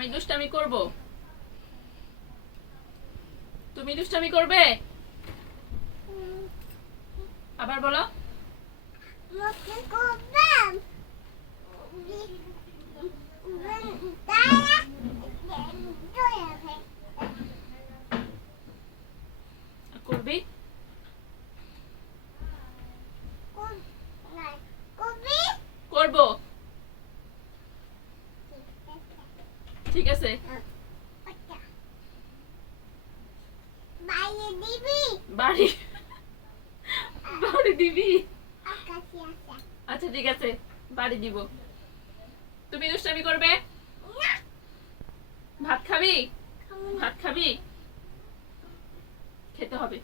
আমি দুষ্টামি করব? তুমি দুষ্টামি করবে? আবার বলো। করবি? করব। ঠিক আছে। বাড়ি বাড়ি দিবি? আচ্ছা ঠিক আছে, বাড়ি দিব। তুমি দুষ্টামি করবে? ভাত খাবি? ভাত খাবি? খেতে হবে।